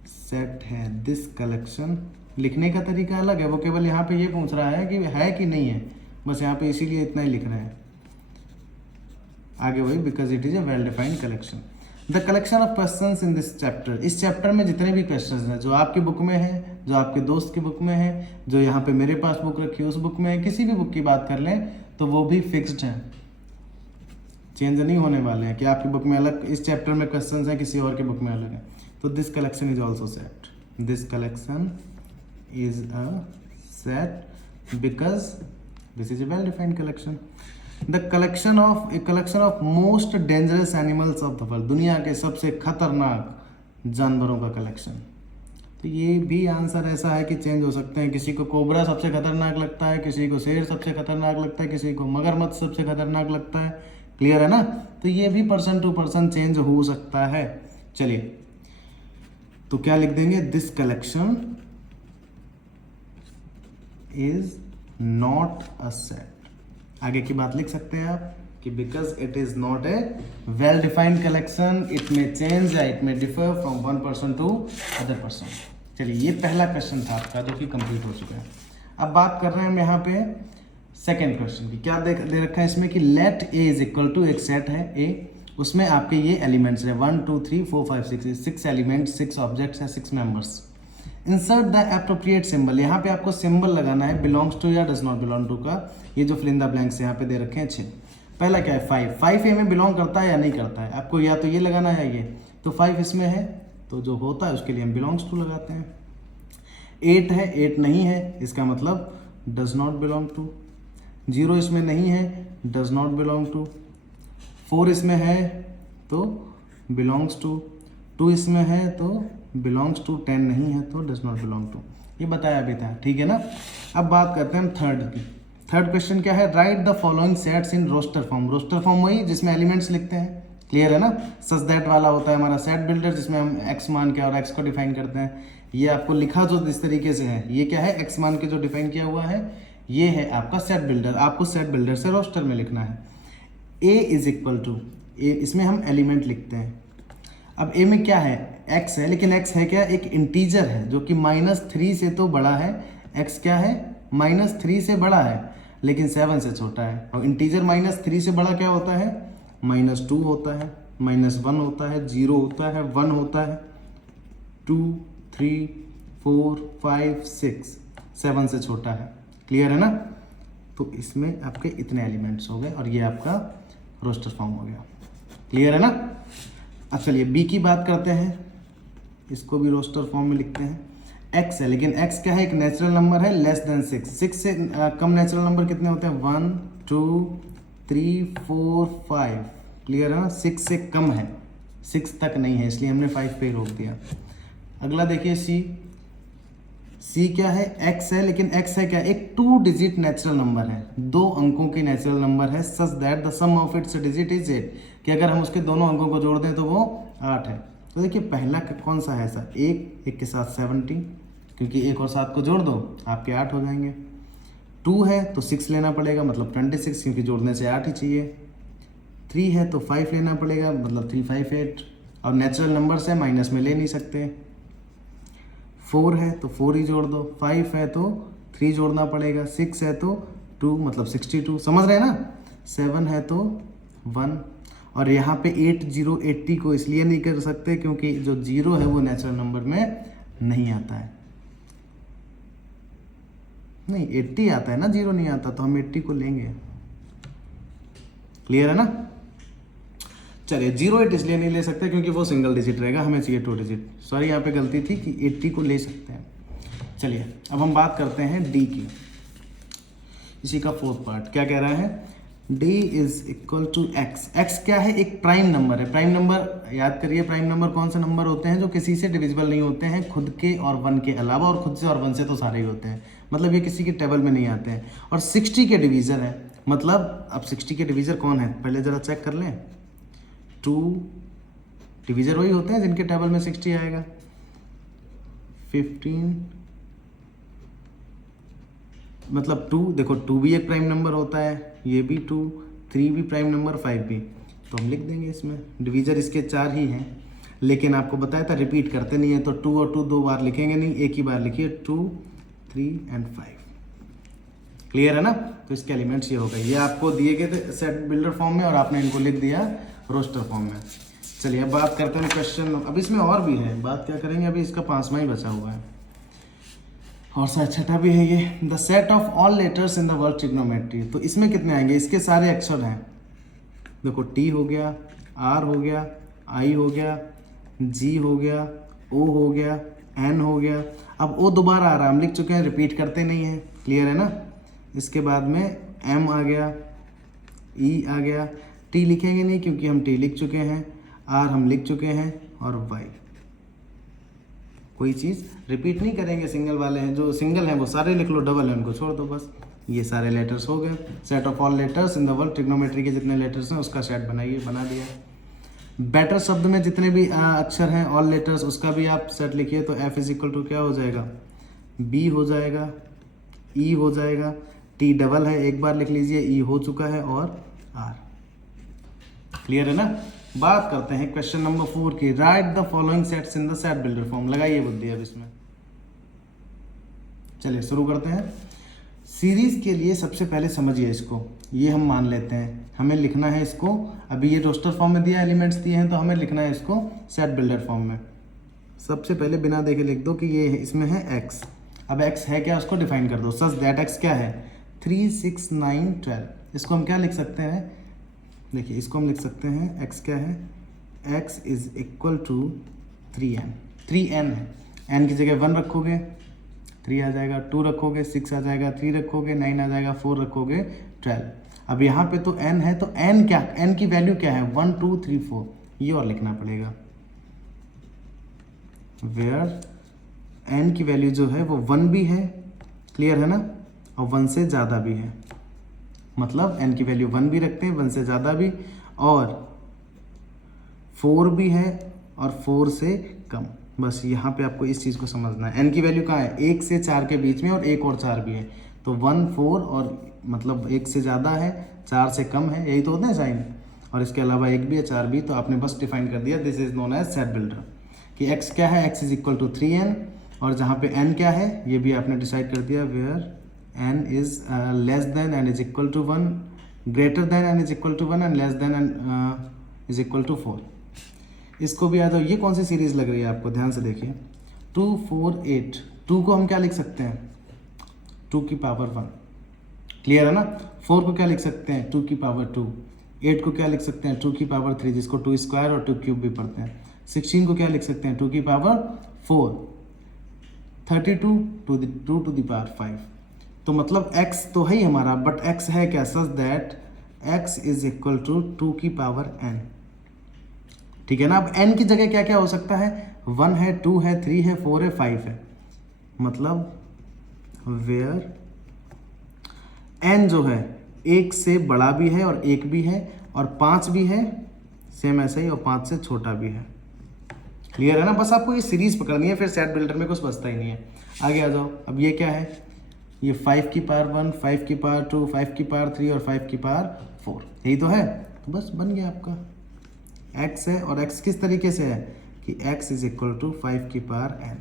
सेट है। दिस कलेक्शन, लिखने का तरीका अलग है, वो केवल यहाँ पे ये पूछ रहा है कि नहीं है, बस यहाँ पे इसीलिए इतना ही लिख रहे हैं। आगे वही, because it is a well defined collection. The collection of questions in this chapter. इस चैप्टर में जितने भी क्वेश्चंस हैं, जो आपकी बुक में है, जो आपके दोस्त की बुक में है, जो यहाँ पे मेरे पास बुक रखी है उस बुक में है, किसी भी बुक की बात कर लें तो वो भी फिक्स्ड हैं, चेंज नहीं होने वाले हैं कि आपकी बुक में अलग इस चैप्टर में क्वेश्चंस हैं, किसी और की बुक में अलग है। तो this collection is also set. This collection is a set because this is a well defined collection. The collection of most dangerous animals of the world. दुनिया के सबसे खतरनाक जानवरों का कलेक्शन। तो ये भी आंसर ऐसा है कि चेंज हो सकते हैं। किसी को कोबरा सबसे खतरनाक लगता है, किसी को शेर सबसे खतरनाक लगता है, किसी को मगरमच्छ सबसे खतरनाक लगता है। क्लियर है ना? तो ये भी पर्सन टू पर्सन चेंज हो सकता है। चलिए, तो क्या लिख देंगे? This collection is not a set. आगे की बात लिख सकते हैं आप कि because it is not a well defined collection, it में चेंज या इट में differ from one person to other person. चलिए, ये पहला क्वेश्चन था आपका जो कि कंप्लीट हो चुका है। अब बात कर रहे हैं हम यहाँ पे सेकेंड क्वेश्चन की। क्या दे रखा है इसमें कि let A is equal to, एक सेट है ए, उसमें आपके ये एलिमेंट्स है 1 2 3 4 5 6, 6 एलिमेंट्स, 6 ऑब्जेक्ट्स है, 6 members. Insert the appropriate symbol. यहाँ पे आपको सिंबल लगाना है बिलोंग्स टू या डज नॉट बिलोंग टू का। ये जो फिल इन द ब्लैंक्स यहाँ पे दे रखे हैं 6। पहला क्या है? 5 ए में बिलोंग करता है या नहीं करता है? आपको या तो ये लगाना है ये, तो 5 इसमें है तो जो होता है उसके लिए हम बिलोंग्स टू लगाते हैं। 8 है, 8 नहीं है, इसका मतलब डज नॉट बिलोंग टू। 0 इसमें नहीं है, डज नॉट बिलोंग टू। 4 इसमें है तो बिलोंग्स टू। 2 इसमें है तो बिलोंग्स टू। 10 नहीं है तो डज नॉट बिलोंग टू। ये बताया भी था, ठीक है ना? अब बात करते हैं हम थर्ड की। थर्ड क्वेश्चन क्या है? Write the following sets in roster form. Roster form वही जिसमें एलिमेंट्स लिखते हैं। क्लियर है ना? सच दैट वाला होता है हमारा सेट बिल्डर, जिसमें हम एक्स मान के और एक्स को डिफाइन करते हैं। ये आपको लिखा जो इस तरीके से है, ये क्या है? एक्स मान के जो डिफाइन किया हुआ है, ये है आपका सेट बिल्डर। आपको सेट बिल्डर से रोस्टर में लिखना है। ए इज इक्वल टू, ए इसमें हम एलिमेंट लिखते हैं। अब ए में क्या है? एक्स है, लेकिन एक्स है क्या? एक इंटीजर है जो कि -3 से तो बड़ा है। एक्स क्या है? -3 से बड़ा है लेकिन 7 से छोटा है। और इंटीजर -3 से बड़ा क्या होता है? -2 होता है, -1 होता है, 0 होता है, 1 होता है, 2 3 4 5 6, 7 से छोटा है। क्लियर है ना? तो इसमें आपके इतने एलिमेंट्स हो गए और ये आपका रोस्टर फॉर्म हो गया। क्लियर है ना? अब चलिए बी की बात करते हैं, इसको भी रोस्टर फॉर्म में लिखते हैं। एक्स है, लेकिन एक्स क्या है? एक नेचुरल नंबर है लेस देन 6। 6 से कम नेचुरल नंबर कितने होते हैं? 1 2 3 4 5। क्लियर है ना? 6 से कम है, 6 तक नहीं है, इसलिए हमने 5 पे रोक दिया। अगला देखिए सी। सी क्या है? एक्स है, लेकिन एक्स है क्या? एक 2 डिजिट नेचुरल नंबर है, 2 अंकों की नेचुरल नंबर है, such that the sum of its digit is 8, कि अगर हम उसके दोनों अंकों को जोड़ दें तो वो 8 है। तो देखिए पहला कौन सा है ऐसा? एक के साथ 70, क्योंकि 1 और 7 को जोड़ दो आपके 8 हो जाएंगे। 2 है तो 6 लेना पड़ेगा, मतलब 26, क्योंकि जोड़ने से 8 ही चाहिए। 3 है तो 5 लेना पड़ेगा, मतलब 3 5 8, और नेचुरल नंबर से माइनस में ले नहीं सकते। 4 है तो 4 ही जोड़ दो, 5 है तो 3 जोड़ना पड़ेगा, 6 है तो 2, मतलब 62, समझ रहे हैं ना? 7 है तो 1, और यहाँ पे 80 को इसलिए नहीं कर सकते क्योंकि जो 0 है वो नेचुरल नंबर में नहीं आता है। नहीं, 80 आता है ना, 0 नहीं आता, तो हम 80 को लेंगे। क्लियर है ना? चलिए 08 इसलिए नहीं ले सकते क्योंकि वो सिंगल डिजिट रहेगा, हमें चाहिए 2 डिजिट। सॉरी, यहाँ पे गलती थी कि 80 को ले सकते हैं। चलिए अब हम बात करते हैं डी की, इसी का 4th पार्ट। क्या कह रहा है? d is equal to x. X क्या है? एक प्राइम नंबर है। प्राइम नंबर याद करिए, प्राइम नंबर कौन से नंबर होते हैं? जो किसी से डिविजिबल नहीं होते हैं, खुद के और 1 के अलावा, और खुद से और 1 से तो सारे ही होते हैं, मतलब ये किसी के टेबल में नहीं आते हैं। और 60 के डिवीज़र है, मतलब अब 60 के डिवीज़र कौन है पहले ज़रा चेक कर लें। 2 डिवीज़र वही होते हैं जिनके टेबल में 60 आएगा। 15, मतलब 2, देखो 2 भी एक प्राइम नंबर होता है, ये भी 2, 3 भी प्राइम नंबर, 5 भी, तो हम लिख देंगे इसमें। डिवीज़र इसके 4 ही हैं, लेकिन आपको बताया था रिपीट करते नहीं है, तो 2 और 2 2 बार लिखेंगे नहीं, एक ही बार लिखिए, 2 3 एंड 5। क्लियर है ना? तो इसके एलिमेंट्स ये हो गए, ये आपको दिए गए थे सेट बिल्डर फॉर्म में और आपने इनको लिख दिया रोस्टर फॉर्म में। चलिए अब बात करते हैं क्वेश्चन। अब इसमें और भी है, बात क्या करेंगे, अभी इसका 5वां ही बचा हुआ है और शायद छठा भी है ये। The set of all letters in the word trigonometry. तो इसमें कितने आएंगे? इसके सारे अक्षर हैं, देखो टी हो गया, आर हो गया, आई हो गया, जी हो गया, ओ हो गया, एन हो गया। अब ओ दोबारा आ रहा है, हम लिख चुके हैं, रिपीट करते नहीं हैं। क्लियर है ना? इसके बाद में एम आ गया, ई आ गया, टी लिखेंगे नहीं क्योंकि हम टी लिख चुके हैं, आर हम लिख चुके हैं, और वाई। कोई चीज़ रिपीट नहीं करेंगे, सिंगल वाले हैं, जो सिंगल हैं वो सारे लिख लो, डबल है उनको छोड़ दो बस। ये सारे लेटर्स हो गए। Set of all letters in the word trigonometry के जितने लेटर्स हैं उसका सेट बनाइए, बना दिया। बेटर शब्द में जितने भी अक्षर हैं ऑल लेटर्स, उसका भी आप सेट लिखिए। तो एफ इज इक्वल टू क्या हो जाएगा? बी हो जाएगा, ई हो जाएगा, टी डबल है एक बार लिख लीजिए, ई हो चुका है, और आर। क्लियर है ना? बात करते हैं क्वेश्चन नंबर 4 की। Right the following sets in the set builder form. लगाइए बुद्धि अब इसमें। चलिए शुरू करते हैं। सीरीज के लिए सबसे पहले समझिए इसको, ये हम मान लेते हैं, हमें लिखना है इसको। अभी ये रोस्टर फॉर्म में दिया, एलिमेंट्स दिए हैं, तो हमें लिखना है इसको सेट बिल्डर फॉर्म में। सबसे पहले बिना देखे लिख दो कि ये इसमें है एक्स। अब एक्स है क्या, उसको डिफाइन कर दो। सच दैट एक्स क्या है? 3 6 9 12। इसको हम क्या लिख सकते हैं? देखिए इसको हम लिख सकते हैं, एक्स क्या है? X is equal to 3n। 3n है, n की जगह 1 रखोगे 3 आ जाएगा, 2 रखोगे 6 आ जाएगा, 3 रखोगे 9 आ जाएगा, 4 रखोगे 12। अब यहाँ पे तो n है, तो n क्या, n की वैल्यू क्या है? 1 2 3 4। ये और लिखना पड़ेगा, वेयर n की वैल्यू जो है वो 1 भी है, क्लियर है ना, और 1 से ज़्यादा भी है। मतलब n की वैल्यू 1 भी रखते हैं, 1 से ज़्यादा भी, और 4 भी है, और 4 से कम। बस यहाँ पे आपको इस चीज़ को समझना है। n की वैल्यू कहाँ है? 1 से 4 के बीच में, और 1 और 4 भी है। तो 1 4 और मतलब 1 से ज़्यादा है, 4 से कम है, यही तो होते हैं साइन। और इसके अलावा 1 भी है, 4 भी। तो आपने बस डिफाइन कर दिया, this is known as set builder, कि x क्या है? x is equal to 3n। और जहाँ पे n क्या है ये भी आपने डिसाइड कर दिया, where n is less than n is equal to 1, greater than n is equal to 1, and less than n is equal to 4। इसको भी आ जाओ। ये कौन सी सीरीज लग रही है आपको? ध्यान से देखिए, 2 4 8। 2 को हम क्या लिख सकते हैं? 2 की पावर 1, क्लियर है ना। 4 को क्या लिख सकते हैं 2 की पावर 2, 8 को क्या लिख सकते हैं 2 की पावर 3, जिसको 2 स्क्वायर और 2 क्यूब भी पढ़ते हैं। 16 को क्या लिख सकते हैं 2 की पावर 4, 32 2 टू द पावर 5। तो मतलब x तो है ही हमारा, बट x है क्या, such that x is equal to 2 की पावर n। ठीक है ना। अब n की जगह क्या क्या हो सकता है, 1 है, 2 है, 3 है, 4 है, 5 है। मतलब वेयर n जो है 1 से बड़ा भी है और 1 भी है और 5 भी है, सेम ऐसा ही, और 5 से छोटा भी है। क्लियर है ना। बस आपको ये सीरीज पकड़नी है, फिर सेट बिल्डर में कुछ बचता ही नहीं है। आगे आ जाओ। अब ये क्या है, ये 5 की पावर 1, 5 की पावर 2, 5 की पावर 3 और 5 की पावर 4, यही तो है। तो बस बन गया आपका x है, और x किस तरीके से है कि x इज इक्वल टू 5 की पावर n।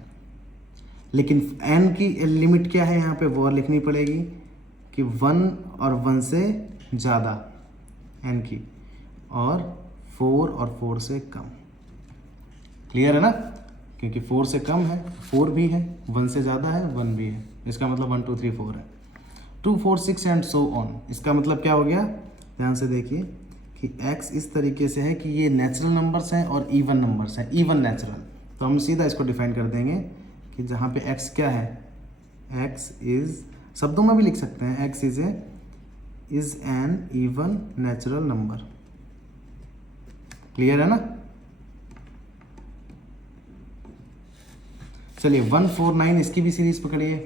लेकिन n की लिमिट क्या है यहाँ पे, वो लिखनी पड़ेगी कि 1 और 1 से ज़्यादा n की, और 4 और 4 से कम। क्लियर है ना, क्योंकि 4 से कम है, 4 भी है, 1 से ज़्यादा है, 1 भी है। इसका मतलब 1 2 3 4 है, 2 4 6 एंड सो ऑन। इसका मतलब क्या हो गया, ध्यान से देखिए कि x इस तरीके से है कि ये नेचुरल नंबर्स हैं और इवन नंबर्स हैं, इवन नेचुरल। तो हम सीधा इसको डिफाइन कर देंगे कि जहाँ पे x क्या है, x इज, शब्दों में भी लिख सकते हैं, x is N even natural number. Clear है ना। चलिए 149, इसकी भी सीरीज पकड़िए।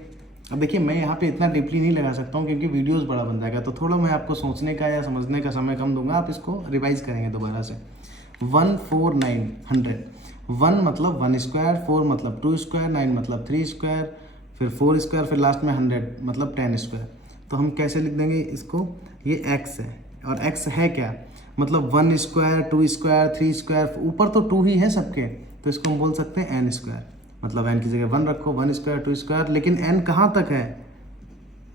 अब देखिए मैं यहाँ पे इतना डीपली नहीं लगा सकता हूँ क्योंकि वीडियोस बड़ा बन जाएगा, तो थोड़ा मैं आपको सोचने का या समझने का समय कम दूंगा, आप इसको रिवाइज करेंगे दोबारा से। 149 100, 1 मतलब 1 स्क्वायर, 4 मतलब 2 स्क्वायर, 9 मतलब 3 स्क्वायर, फिर 4 स्क्वायर, फिर लास्ट में 100 मतलब 10 स्क्वायर। तो हम कैसे लिख देंगे इसको, ये x है, और x है क्या, मतलब 1 स्क्वायर, 2 स्क्वायर, 3 स्क्वायर, ऊपर तो 2 ही है सबके, तो इसको हम बोल सकते हैं n स्क्वायर। मतलब n की जगह 1 रखो, 1 स्क्वायर 2 स्क्वायर, लेकिन n कहाँ तक है,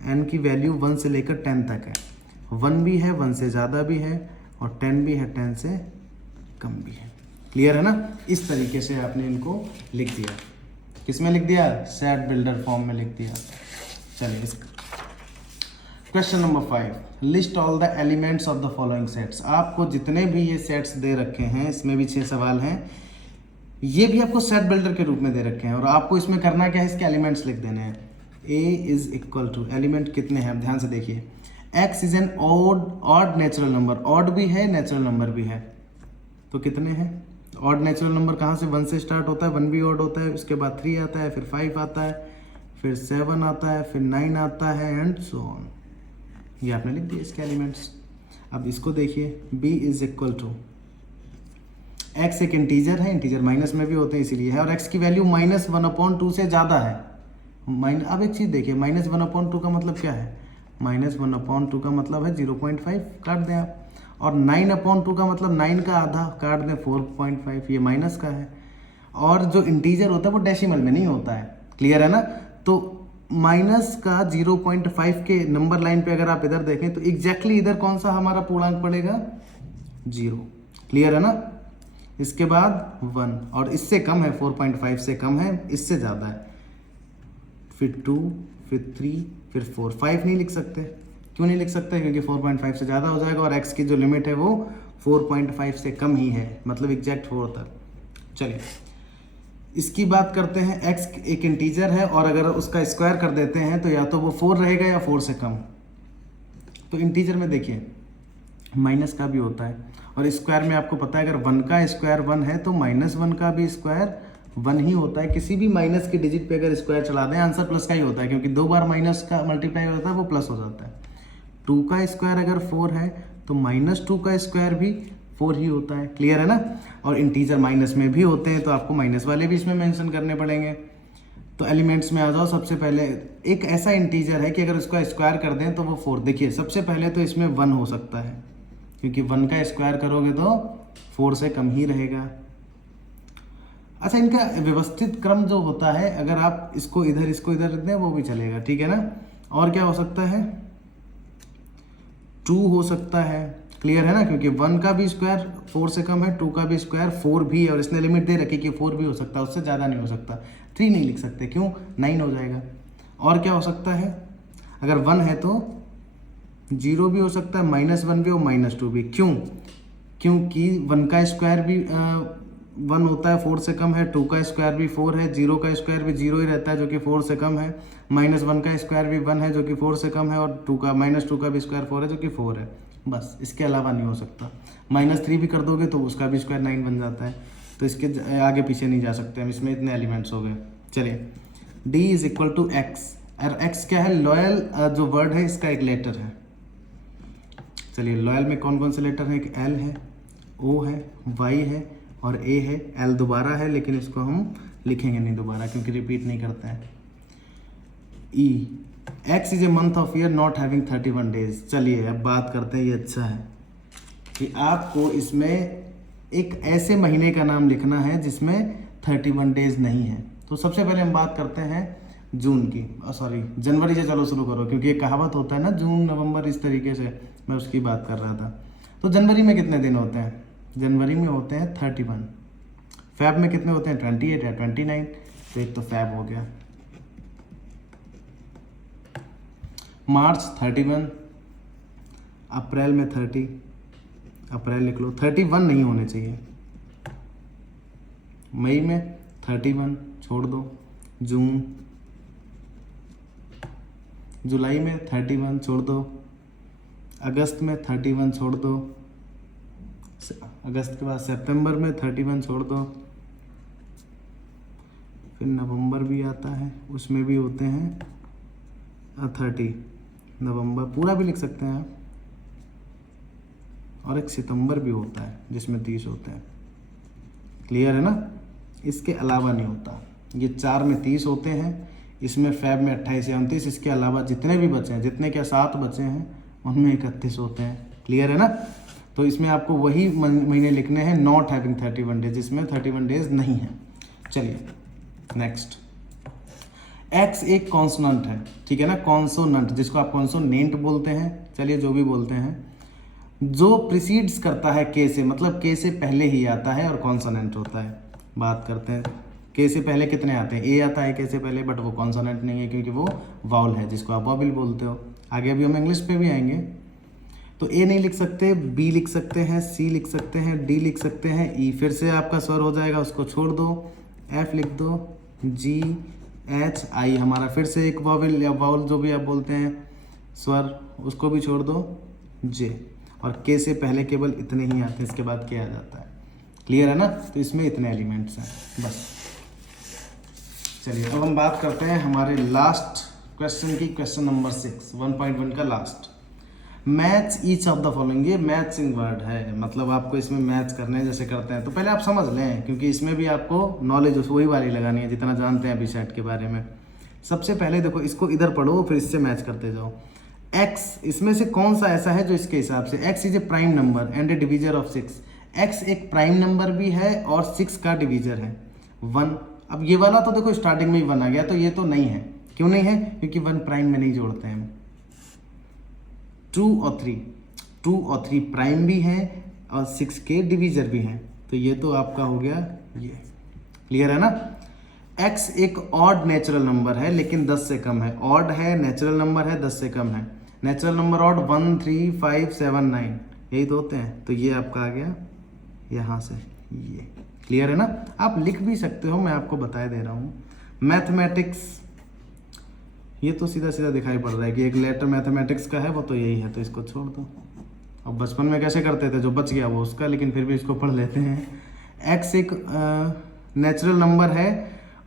n की वैल्यू 1 से लेकर 10 तक है। 1 भी है, 1 से ज़्यादा भी है, और 10 भी है, 10 से कम भी है। क्लियर है ना। इस तरीके से आपने इनको लिख दिया, किस में लिख दिया, सेट बिल्डर फॉर्म में लिख दिया। चलिए इस question number 5, list all the elements of the following sets. आपको जितने भी ये सेट्स दे रखे हैं, इसमें भी 6 सवाल हैं, ये भी आपको सेट बिल्डर के रूप में दे रखे हैं, और आपको इसमें करना क्या है, इसके एलिमेंट्स लिख देने हैं। a is equal to, element कितने हैं, ध्यान से देखिए, x is an odd natural number, odd भी है नेचुरल नंबर भी है, तो कितने हैं, ऑड नेचुरल नंबर कहाँ से, 1 से स्टार्ट होता है, 1 भी ऑड होता है, उसके बाद 3 आता है, फिर 5 आता है, फिर 7 आता है, फिर 9 आता है, एंड सो ऑन। ये आपने लिख दिया इसके एलिमेंट्स। अब इसको देखिए, b is equal to, x एक इंटीजर है, इंटीजर माइनस में भी होते हैं इसीलिए है, और x की वैल्यू -1/2 से ज़्यादा है। अब एक चीज़ देखिए, -1/2 का मतलब क्या है, -1/2 का मतलब है 0.5, काट दें आप, और 9/2 का मतलब 9 का आधा, काट दें 4.5, ये माइनस का है। और जो इंटीजर होता है वो डेसिमल में नहीं होता है। क्लियर है ना। तो माइनस का 0.5 के नंबर लाइन पे अगर आप इधर देखें तो एग्जैक्टली इधर कौन सा हमारा पूर्णांक पड़ेगा, 0। क्लियर है ना। इसके बाद 1, और इससे कम है, 4.5 से कम है, इससे ज़्यादा है, फिर 2, फिर 3, फिर 4, 5 नहीं लिख सकते। क्यों नहीं लिख सकते, क्योंकि 4.5 से ज़्यादा हो जाएगा, और x की जो लिमिट है वो 4.5 से कम ही है, मतलब एग्जैक्ट 4 तक। चलिए इसकी बात करते हैं, x एक इंटीजर है, और अगर उसका स्क्वायर कर देते हैं तो या तो वो 4 रहेगा या 4 से कम। तो इंटीजर में देखिए माइनस का भी होता है, और स्क्वायर में आपको पता है अगर 1 का स्क्वायर 1 है तो -1 का भी स्क्वायर 1 ही होता है। किसी भी माइनस की डिजिट पे अगर स्क्वायर चला दें आंसर प्लस का ही होता है, क्योंकि 2 बार माइनस का मल्टीप्लाई होता है वो प्लस हो जाता है। 2 का स्क्वायर अगर 4 है तो -2 का स्क्वायर भी 4 ही होता है। क्लियर है ना। और इंटीजर माइनस में भी होते हैं, तो आपको माइनस वाले भी इसमें मेंशन करने पड़ेंगे। तो एलिमेंट्स में आ जाओ। सबसे पहले एक ऐसा इंटीजर है कि अगर उसका स्क्वायर कर दें तो वो 4। देखिए सबसे पहले तो इसमें 1 हो सकता है, क्योंकि 1 का स्क्वायर करोगे तो 4 से कम ही रहेगा। अच्छा, इनका व्यवस्थित क्रम जो होता है, अगर आप इसको इधर रख दें वो भी चलेगा, ठीक है ना। और क्या हो सकता है, 2 हो सकता है। क्लियर है ना, क्योंकि 1 का भी स्क्वायर 4 से कम है, 2 का भी स्क्वायर 4 भी है, और इसने लिमिट दे रखी कि 4 भी हो सकता है, उससे ज़्यादा नहीं हो सकता। 3 नहीं लिख सकते, क्यों, 9 हो जाएगा। और क्या हो सकता है, अगर 1 है तो 0 भी हो सकता है, -1 भी और -2 भी। क्यों? क्योंकि 1 का स्क्वायर भी 1 होता है, 4 से कम है, 2 का स्क्वायर भी 4 है, 0 का स्क्वायर भी 0 ही रहता है जो कि 4 से कम है, -1 का स्क्वायर भी 1 है जो कि 4 से कम है, और 2 का भी स्क्वायर 4 है जो कि 4 है। बस इसके अलावा नहीं हो सकता। -3 भी कर दोगे तो उसका भी स्क्वायर 9 बन जाता है। तो इसके आगे पीछे नहीं जा सकते हम, इसमें इतने एलिमेंट्स हो गए। चलिए, D is equal to x, और एक्स क्या है? लॉयल जो वर्ड है इसका एक लेटर है। चलिए, लॉयल में कौन कौन से लेटर हैं? एक L है, O है, Y है और A है। L दोबारा है लेकिन इसको हम लिखेंगे नहीं दोबारा क्योंकि रिपीट नहीं करते हैं। E, X is a month of year not having 31 days. चलिए अब बात करते हैं, ये अच्छा है कि आपको इसमें एक ऐसे महीने का नाम लिखना है जिसमें 31 डेज नहीं है। तो सबसे पहले हम बात करते हैं जून की, सॉरी जनवरी से चलो शुरू करो, क्योंकि एक कहावत होता है ना, जून नवंबर, इस तरीके से मैं उसकी बात कर रहा था। तो जनवरी में कितने दिन होते हैं? जनवरी में होते हैं 31। फैब में कितने होते हैं? 28 या 29। तो एक तो फैब हो गया। मार्च 31, अप्रैल में 30, अप्रैल लिख लो, 31 नहीं होने चाहिए। मई में 31 छोड़ दो, जून, जुलाई में 31 छोड़ दो, अगस्त में 31 छोड़ दो, अगस्त के बाद सितंबर में 31 छोड़ दो, फिर नवंबर भी आता है, उसमें भी होते हैं 30, नवंबर पूरा भी लिख सकते हैं आप, और एक सितंबर भी होता है जिसमें 30 होते हैं। क्लियर है ना? इसके अलावा नहीं होता। ये 4 में 30 होते हैं, इसमें फैब में 28 या 29, इसके अलावा जितने भी बचे हैं, जितने क्या 7 बचे हैं, उनमें 31 होते हैं। क्लियर है ना? तो इसमें आपको वही महीने लिखने हैं नॉट हैविंग 31 डेज, जिसमें 31 डेज नहीं है। चलिए नेक्स्ट, एक्स एक कॉन्सोनेंट है, ठीक है ना? कॉन्सोनेंट, जिसको आप कॉन्सोनेंट बोलते हैं, चलिए जो भी बोलते हैं, जो प्रीसीड्स करता है के से, मतलब के से पहले ही आता है और कॉन्सोनेंट होता है। बात करते हैं, के से पहले कितने आते हैं? ए आता है के से पहले, बट वो कॉन्सोनेंट नहीं है क्योंकि वो वाउल है, जिसको आप वॉवल बोलते हो। आगे अभी हम इंग्लिश पे भी आएंगे। तो ए नहीं लिख सकते, बी लिख सकते हैं, सी लिख सकते हैं, डी लिख सकते हैं, ई फिर से आपका स्वर हो जाएगा, उसको छोड़ दो, एफ लिख दो, जी, एच, आई हमारा फिर से एक वॉवल या वाउल जो भी आप बोलते हैं स्वर, उसको भी छोड़ दो, जे, और के से पहले केवल इतने ही आते हैं, इसके बाद क्या आ जाता है। क्लियर है ना? तो इसमें इतने एलिमेंट्स हैं बस। चलिए अब हम बात करते हैं हमारे लास्ट क्वेश्चन की, क्वेश्चन नंबर 6, 1.1 का last. Match each of the following, ये मैचिंग वर्ड है, मतलब आपको इसमें मैच करने जैसे करते हैं। तो पहले आप समझ लें, क्योंकि इसमें भी आपको नॉलेज वही वाली लगानी है जितना जानते हैं अभी सेट के बारे में। सबसे पहले देखो, इसको इधर पढ़ो, फिर इससे मैच करते जाओ। एक्स, इसमें से कौन सा ऐसा है जो इसके हिसाब से, x is a prime number and A divisor of 6। X एक प्राइम नंबर भी है और 6 का डिविजर है 1। अब ये वाला तो देखो स्टार्टिंग में ही 1 आ गया, तो ये तो नहीं है। क्यों नहीं है? क्योंकि 1 प्राइम में नहीं जोड़ते हैं। 2 और 3 प्राइम भी हैं और 6 के डिविजर भी हैं, तो ये तो आपका हो गया ये। क्लियर है ना? x एक ऑड नेचुरल नंबर है लेकिन 10 से कम है। ऑड है, नेचुरल नंबर है, 10 से कम है। नेचुरल नंबर ऑड 1, 3, 5, 7, 9 यही तो होते हैं। तो ये आपका आ गया यहाँ से ये। क्लियर है ना? आप लिख भी सकते हो, मैं आपको बताया दे रहा हूँ। मैथमेटिक्स, ये तो सीधा सीधा दिखाई पड़ रहा है कि एक लेटर मैथमेटिक्स का है, वो तो यही है, तो इसको छोड़ दो। अब बचपन में कैसे करते थे, जो बच गया वो उसका, लेकिन फिर भी इसको पढ़ लेते हैं। एक्स एक नेचुरल नंबर है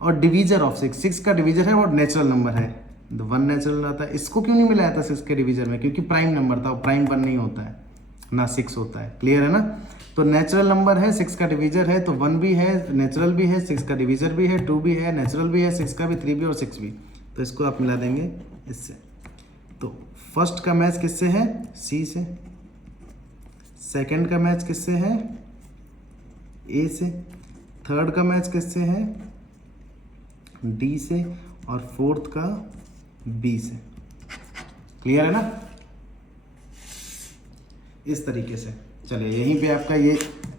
और डिवीजर ऑफ 6 का डिवीजर है और नेचुरल नंबर है। 1 नेचुरल आता है, इसको क्यों नहीं मिलाया था 6 के डिवीजर में? क्योंकि प्राइम नंबर था, और प्राइम 1 नहीं होता है ना 6 होता है। क्लियर है ना? तो नेचुरल नंबर है, 6 का डिवीजर है, तो 1 भी है, नेचुरल भी है, 6 का डिवीजर भी है, 2 भी है, नेचुरल भी है, 6 का भी, 3 भी और 6 भी। तो इसको आप मिला देंगे इससे। तो फर्स्ट का मैच किससे है? सी से। सेकंड का मैच किससे है? ए से। थर्ड का मैच किससे है? डी से। और फोर्थ का बी से। क्लियर है ना? इस तरीके से। चलिए यहीं पे आपका ये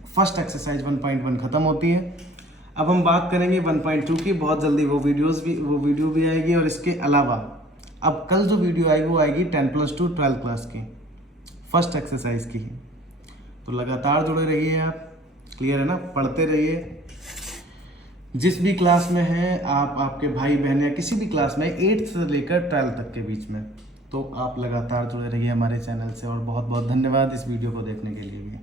फर्स्ट एक्सरसाइज 1.1 खत्म होती है। अब हम बात करेंगे 1.2 की। बहुत जल्दी वो वीडियो भी आएगी, और इसके अलावा अब कल जो वीडियो आएगी वो आएगी 10+2 12th क्लास की फर्स्ट एक्सरसाइज की। तो लगातार जुड़े रहिए आप, क्लियर है ना, पढ़ते रहिए। जिस भी क्लास में हैं आप, आपके भाई बहन या किसी भी क्लास में 8th से लेकर 12th तक के बीच में, तो आप लगातार जुड़े रहिए हमारे चैनल से। और बहुत बहुत धन्यवाद इस वीडियो को देखने के लिए भी।